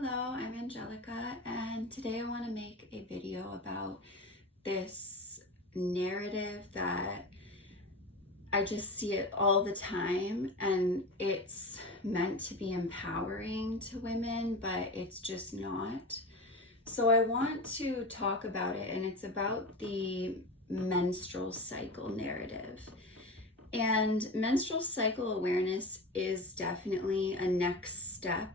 Hello, I'm Angelica, and today I want to make a video about this narrative that I just see it all the time, and it's meant to be empowering to women, but it's just not. So I want to talk about it, and it's about the menstrual cycle narrative. And menstrual cycle awareness is definitely a next step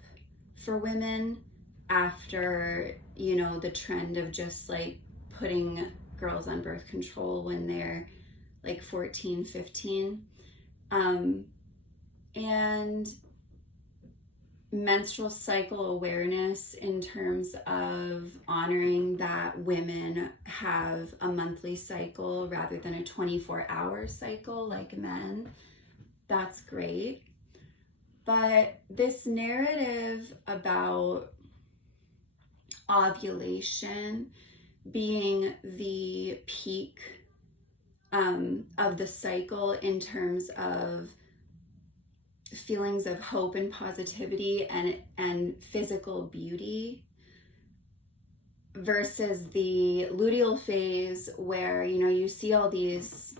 for women after, the trend of just like putting girls on birth control when they're like 14, 15. And menstrual cycle awareness in terms of honoring that women have a monthly cycle rather than a 24-hour cycle like men. That's great. But this narrative about ovulation being the peak of the cycle in terms of feelings of hope and positivity and physical beauty versus the luteal phase where, you see all this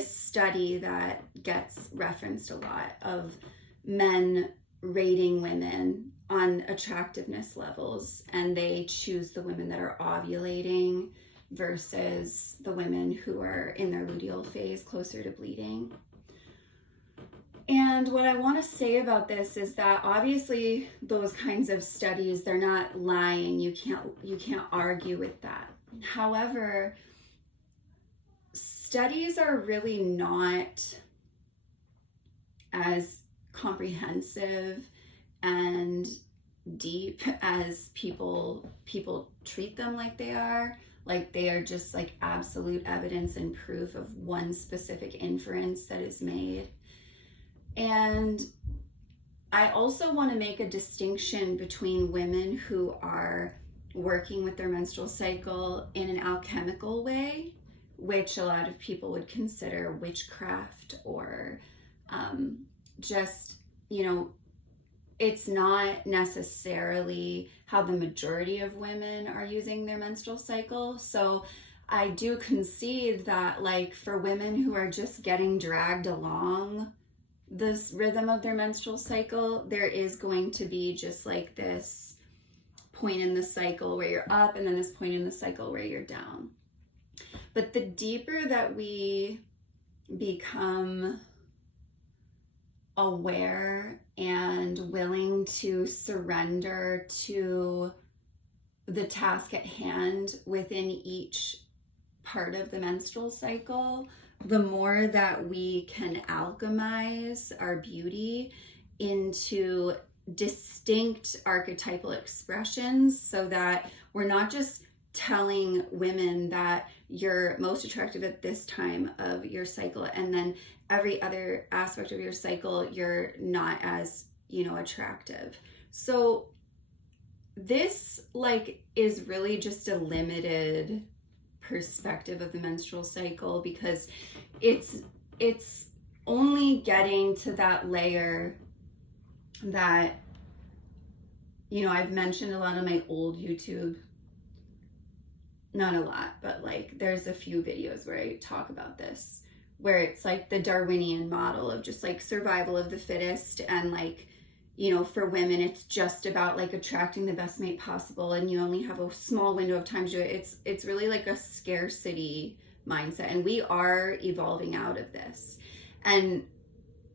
study that gets referenced a lot of men rating women on attractiveness levels, and they choose the women that are ovulating versus the women who are in their luteal phase closer to bleeding. And what I want to say about this is that obviously those kinds of studies, they're not lying. You can't argue with that. However, studies are really not as comprehensive and deep as people treat them like they are. Like they are just like absolute evidence and proof of one specific inference that is made. And I also want to make a distinction between women who are working with their menstrual cycle in an alchemical way, which a lot of people would consider witchcraft or it's not necessarily how the majority of women are using their menstrual cycle. So I do concede that, like, for women who are just getting dragged along this rhythm of their menstrual cycle, there is going to be just like this point in the cycle where you're up and then this point in the cycle where you're down. But the deeper that we become aware and willing to surrender to the task at hand within each part of the menstrual cycle, the more that we can alchemize our beauty into distinct archetypal expressions so that we're not just telling women that you're most attractive at this time of your cycle and then every other aspect of your cycle you're not as attractive. So this is really just a limited perspective of the menstrual cycle because it's only getting to that layer that I've mentioned a lot on my old YouTube. Not a lot, but there's a few videos where I talk about this, where it's like the Darwinian model of just like survival of the fittest, and for women it's just about attracting the best mate possible, and you only have a small window of time to do it. It's really like a scarcity mindset, and we are evolving out of this. And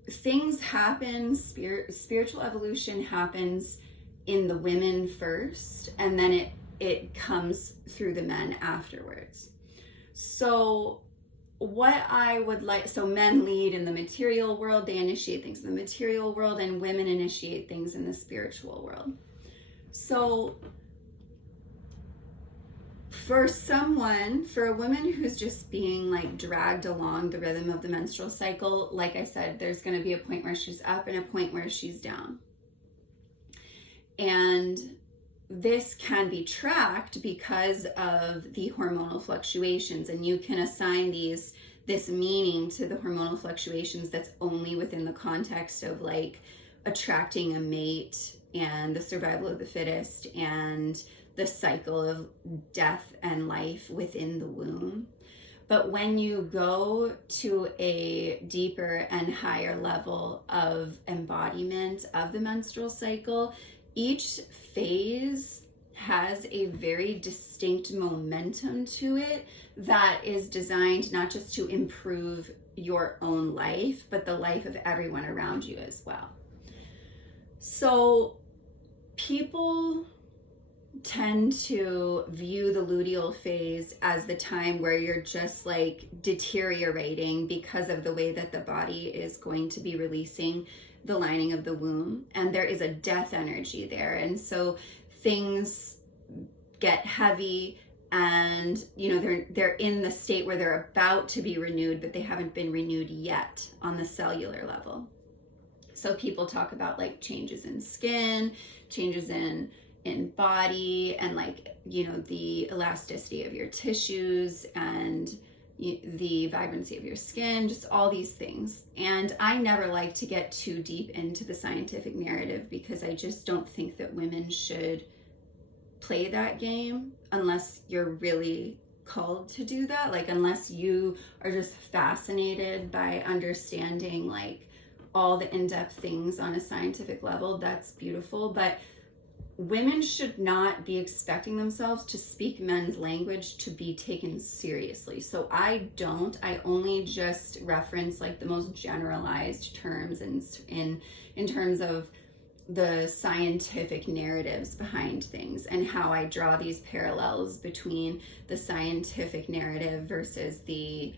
things happen, spiritual evolution happens in the women first, and then it comes through the men afterwards. So what I would so men lead in the material world, they initiate things in the material world, and women initiate things in the spiritual world. So for a woman who's just being dragged along the rhythm of the menstrual cycle, like I said, there's going to be a point where she's up and a point where she's down. And this can be tracked because of the hormonal fluctuations, and you can assign this meaning to the hormonal fluctuations that's only within the context of attracting a mate and the survival of the fittest and the cycle of death and life within the womb. But when you go to a deeper and higher level of embodiment of the menstrual cycle, each phase has a very distinct momentum to it that is designed not just to improve your own life, but the life of everyone around you as well. So people tend to view the luteal phase as the time where you're just like deteriorating because of the way that the body is going to be releasing the lining of the womb, and there is a death energy there, and so things get heavy, and you know they're in the state where they're about to be renewed, but they haven't been renewed yet on the cellular level. So people talk about like changes in skin, changes in body, and like, you know, the elasticity of your tissues and the vibrancy of your skin, just all these things. And I never like to get too deep into the scientific narrative because I just don't think that women should play that game unless you're really called to do that. Like, unless you are just fascinated by understanding like all the in-depth things on a scientific level, that's beautiful. But women should not be expecting themselves to speak men's language to be taken seriously. So I only just reference like the most generalized terms in terms of the scientific narratives behind things, and how I draw these parallels between the scientific narrative versus the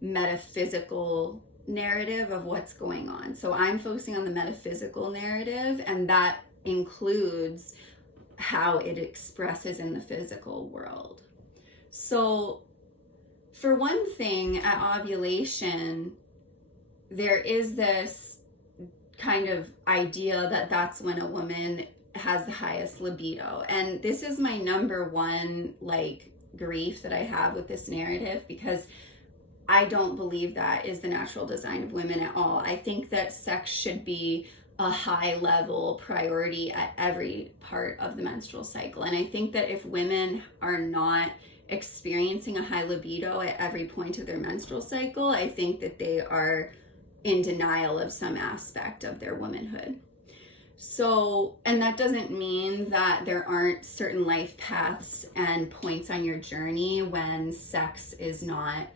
metaphysical narrative of what's going on. So I'm focusing on the metaphysical narrative, and that includes how it expresses in the physical world. So for one thing, at ovulation, there is this kind of idea that that's when a woman has the highest libido. And this is my number one like grief that I have with this narrative, because I don't believe that is the natural design of women at all. I think that sex should be a high level priority at every part of the menstrual cycle. And I think that if women are not experiencing a high libido at every point of their menstrual cycle, I think that they are in denial of some aspect of their womanhood. So, and that doesn't mean that there aren't certain life paths and points on your journey when sex is not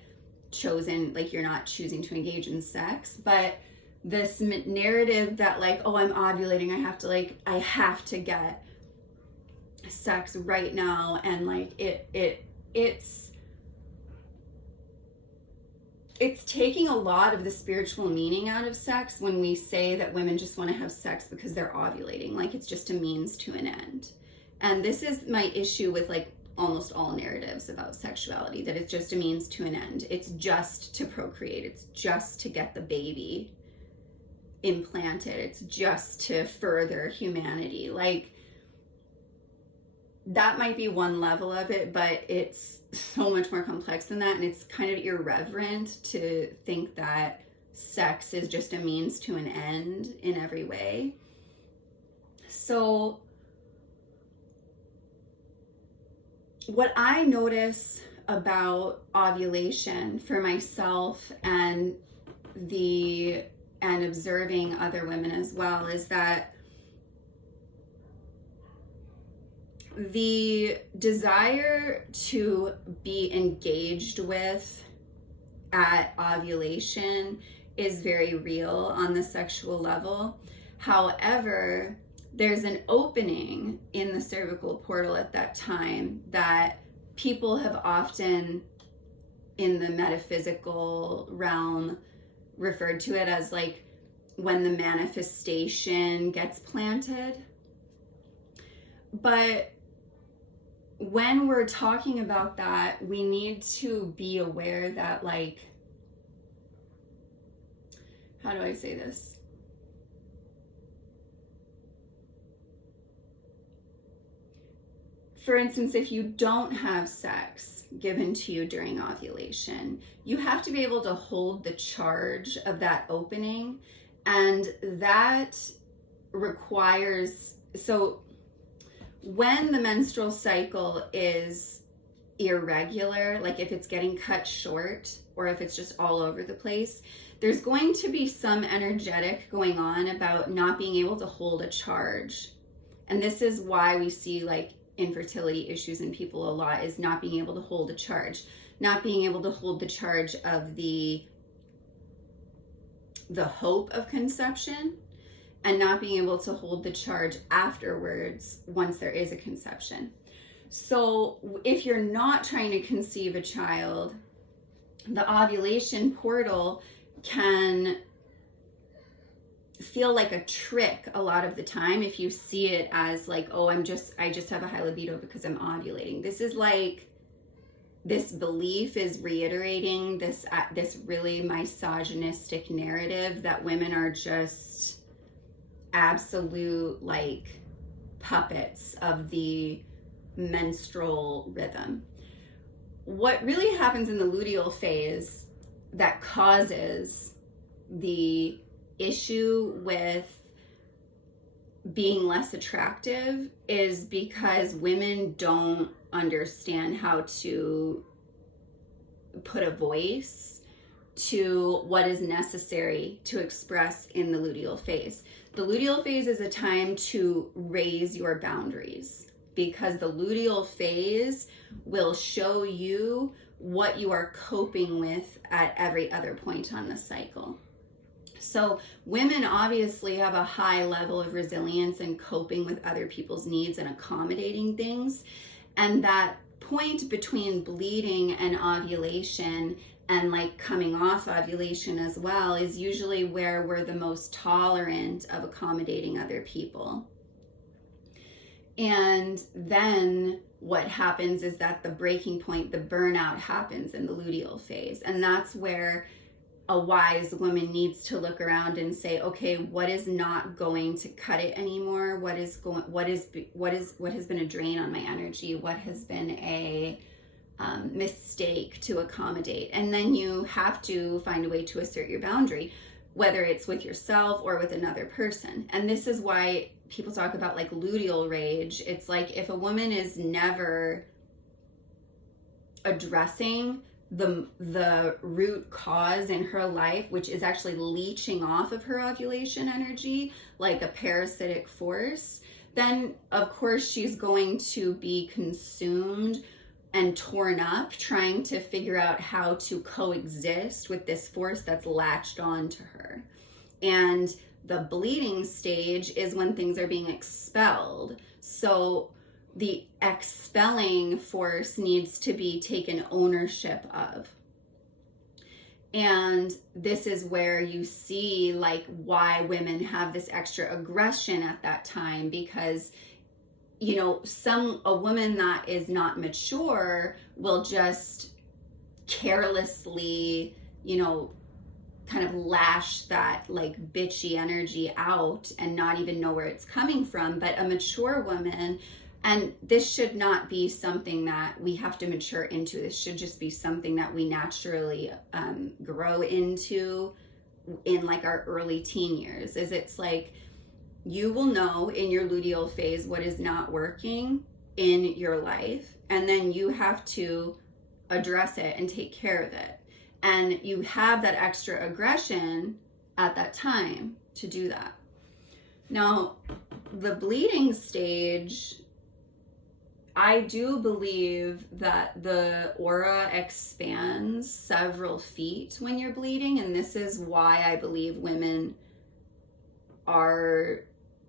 chosen, like you're not choosing to engage in sex, but this narrative that like, oh, I'm ovulating, I have to get sex right now, and like it's taking a lot of the spiritual meaning out of sex when we say that women just want to have sex because they're ovulating, like it's just a means to an end. And this is my issue with like almost all narratives about sexuality, that it's just a means to an end. It's just to procreate. It's just to get the baby implanted. It's just to further humanity. Like, that might be one level of it, but it's so much more complex than that. And it's kind of irreverent to think that sex is just a means to an end in every way. So what I notice about ovulation for myself and observing other women as well is that the desire to be engaged with at ovulation is very real on the sexual level. However, there's an opening in the cervical portal at that time that people have often in the metaphysical realm referred to it as like when the manifestation gets planted. But when we're talking about that, we need to be aware that, like, how do I say this? for instance, if you don't have sex given to you during ovulation, you have to be able to hold the charge of that opening. And that requires, so when the menstrual cycle is irregular, like if it's getting cut short or if it's just all over the place, there's going to be some energetic going on about not being able to hold a charge. And this is why we see like infertility issues in people a lot, is not being able to hold a charge, not being able to hold the charge of the hope of conception, and not being able to hold the charge afterwards once there is a conception. So if you're not trying to conceive a child, the ovulation portal can feel like a trick a lot of the time if you see it as like, oh, I just have a high libido because I'm ovulating. This is like, this belief is reiterating this really misogynistic narrative that women are just absolute like puppets of the menstrual rhythm. What really happens in the luteal phase that causes the issue with being less attractive is because women don't understand how to put a voice to what is necessary to express in the luteal phase. The luteal phase is a time to raise your boundaries, because the luteal phase will show you what you are coping with at every other point on the cycle. So women obviously have a high level of resilience and coping with other people's needs and accommodating things. And that point between bleeding and ovulation, and like coming off ovulation as well, is usually where we're the most tolerant of accommodating other people. And then what happens is that the breaking point, the burnout, happens in the luteal phase. And that's where a wise woman needs to look around and say, okay, what is not going to cut it anymore? What has been a drain on my energy? What has been a mistake to accommodate? And then you have to find a way to assert your boundary, whether it's with yourself or with another person. And this is why people talk about like luteal rage. It's like if a woman is never addressing the root cause in her life, which is actually leeching off of her ovulation energy like a parasitic force, then of course she's going to be consumed and torn up trying to figure out how to coexist with this force that's latched on to her. And the bleeding stage is when things are being expelled. So the expelling force needs to be taken ownership of. And this is where you see like why women have this extra aggression at that time, because you know, a woman that is not mature will just carelessly, you know, kind of lash that like bitchy energy out and not even know where it's coming from. But a mature woman, and this should not be something that we have to mature into. This should just be something that we naturally grow into in like our early teen years. Is it's like, you will know in your luteal phase what is not working in your life, and then you have to address it and take care of it. And you have that extra aggression at that time to do that. Now, the bleeding stage, I do believe that the aura expands several feet when you're bleeding, and this is why I believe women are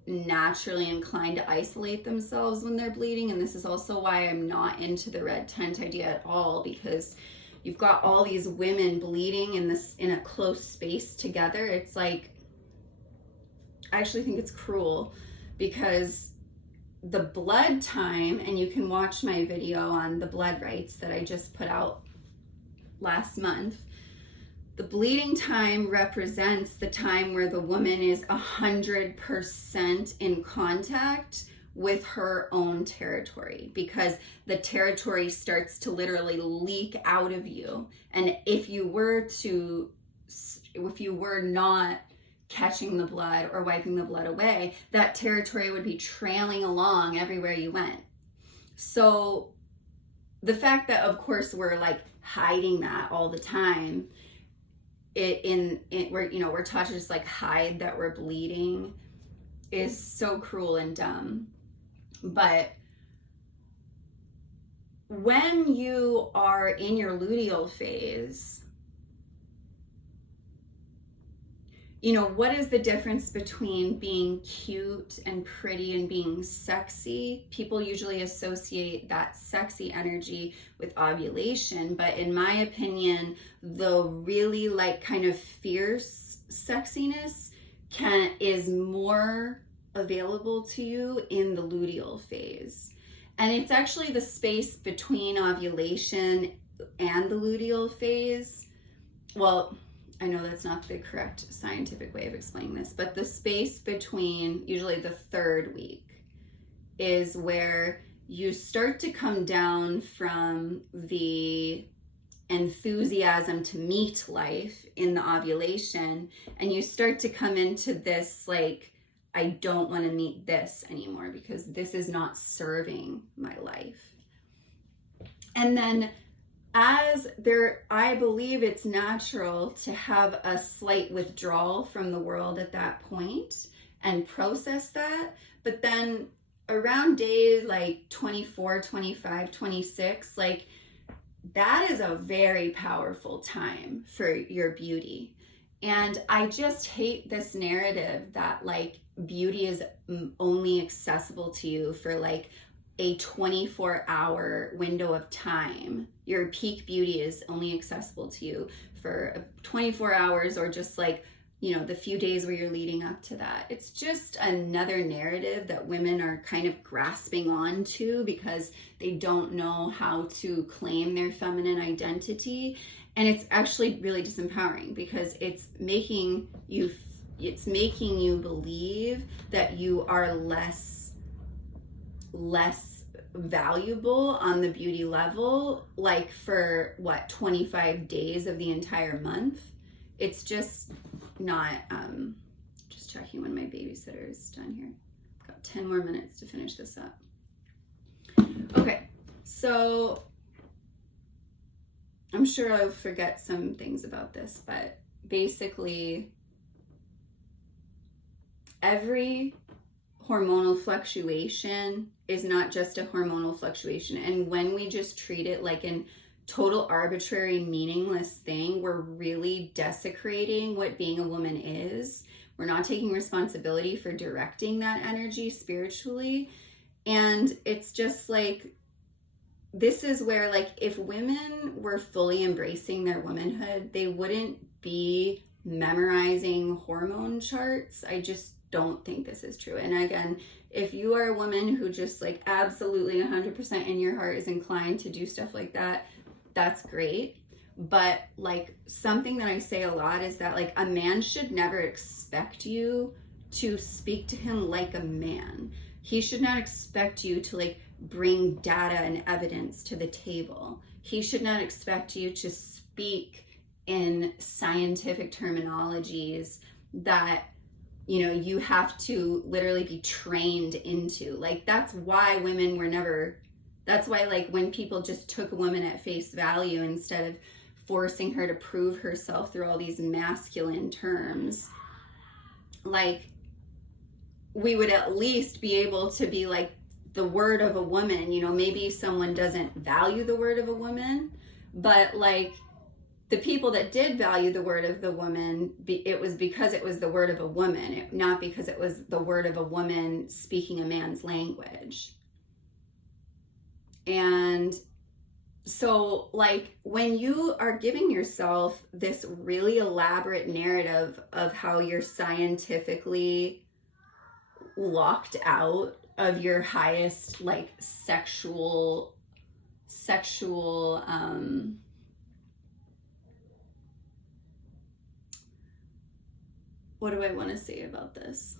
naturally inclined to isolate themselves when they're bleeding. And this is also why I'm not into the red tent idea at all, because you've got all these women bleeding in a close space together. It's like, I actually think it's cruel, because the blood time, and you can watch my video on the blood rights that I just put out last month, the bleeding time represents the time where the woman is 100% in contact with her own territory, because the territory starts to literally leak out of you. And if you were not catching the blood or wiping the blood away, that territory would be trailing along everywhere you went. So the fact that, of course, we're like hiding that all the time, we're taught to just like hide that we're bleeding, is so cruel and dumb. But when you are in your luteal phase, what is the difference between being cute and pretty and being sexy? People usually associate that sexy energy with ovulation, but in my opinion, the really like kind of fierce sexiness is more available to you in the luteal phase. And it's actually the space between ovulation and the luteal phase. Well, I know that's not the correct scientific way of explaining this, but the space between usually the third week is where you start to come down from the enthusiasm to meet life in the ovulation, and you start to come into this like, I don't want to meet this anymore because this is not serving my life. And then I believe it's natural to have a slight withdrawal from the world at that point and process that. But then around day like 24, 25, 26, like that is a very powerful time for your beauty. And I just hate this narrative that like beauty is only accessible to you for like a 24-hour window of time. Your peak beauty is only accessible to you for 24 hours, or just like, the few days where you're leading up to that. It's just another narrative that women are kind of grasping onto because they don't know how to claim their feminine identity. And it's actually really disempowering because it's making you believe that you are less valuable on the beauty level, like for 25 days of the entire month. It's just not. Just checking when my babysitter is done here. I've got 10 more minutes to finish this up. Okay, so I'm sure I'll forget some things about this, but basically every hormonal fluctuation is not just a hormonal fluctuation. And when we just treat it like an total arbitrary, meaningless thing, we're really desecrating what being a woman is. We're not taking responsibility for directing that energy spiritually. And it's just like, this is where like if women were fully embracing their womanhood, they wouldn't be memorizing hormone charts. I just don't think this is true. And again, if you are a woman who just like absolutely 100% in your heart is inclined to do stuff like that, that's great. But like something that I say a lot is that like a man should never expect you to speak to him like a man. He should not expect you to like bring data and evidence to the table. He should not expect you to speak in scientific terminologies that you have to literally be trained into. Like that's why like when people just took a woman at face value instead of forcing her to prove herself through all these masculine terms, like we would at least be able to be like the word of a woman. Maybe someone doesn't value the word of a woman, but like the people that did value the word of the woman, it was because it was the word of a woman, not because it was the word of a woman speaking a man's language. And so like when you are giving yourself this really elaborate narrative of how you're scientifically locked out of your highest like sexual what do I want to say about this?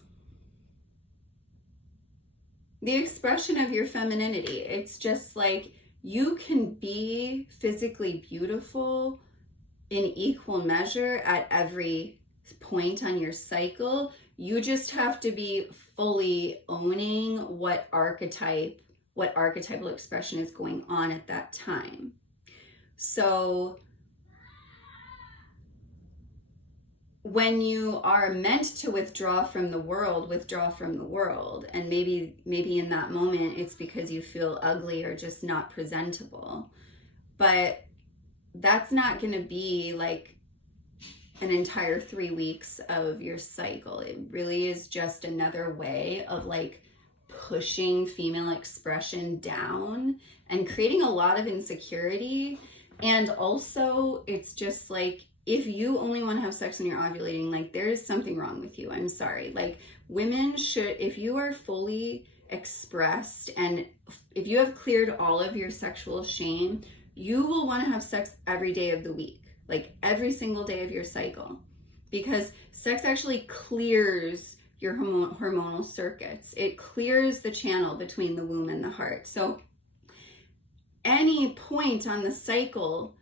the expression of your femininity. It's just like you can be physically beautiful in equal measure at every point on your cycle. You just have to be fully owning what archetypal expression is going on at that time. So when you are meant to withdraw from the world, and maybe in that moment it's because you feel ugly or just not presentable, but that's not going to be like an entire 3 weeks of your cycle. It really is just another way of like pushing female expression down and creating a lot of insecurity. And also, it's just like, if you only want to have sex when you're ovulating, like there is something wrong with you. I'm sorry. Like, women should, if you are fully expressed and if you have cleared all of your sexual shame, you will want to have sex every day of the week, like every single day of your cycle, because sex actually clears your hormonal circuits. It clears the channel between the womb and the heart. So any point on the cycle,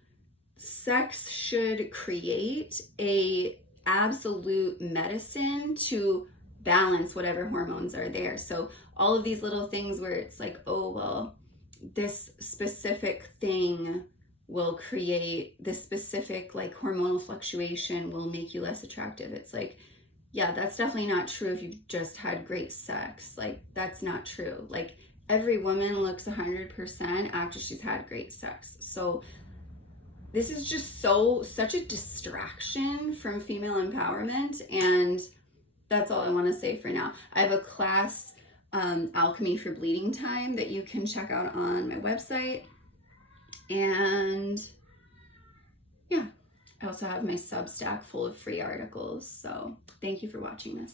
sex should create a absolute medicine to balance whatever hormones are there. So all of these little things where it's like, oh, well, this specific thing will create this specific like hormonal fluctuation will make you less attractive. It's like, yeah, that's definitely not true if you've just had great sex. Like, that's not true. Like, every woman looks 100% after she's had great sex. So this is just such a distraction from female empowerment. And that's all I want to say for now. I have a class, Alchemy for Bleeding Time, that you can check out on my website. And yeah, I also have my Substack full of free articles. So thank you for watching this.